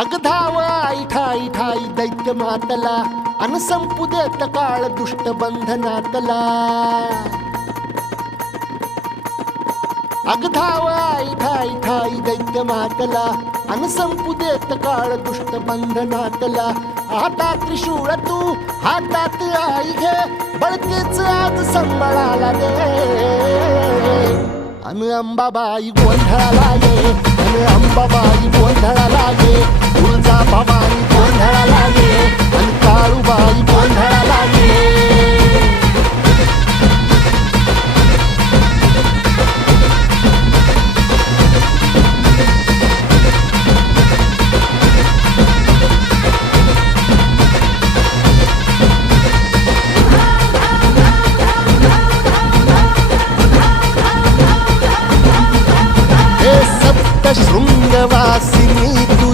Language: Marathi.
अग धाव आई ठाई ठाई दैत्य मातला अन संपू देत काळ दुष्ट बंधनातला अग धाव आई ठाई ठाई दैत्य मातला अन संपू देत काळ दुष्ट बंधनातला आता त्रिशूळ तू हातात आई घे बळकेच आज संबळाला दे अन अंबाबाई गोंधळाला ये अन अंबाबाई गोंधळाला ये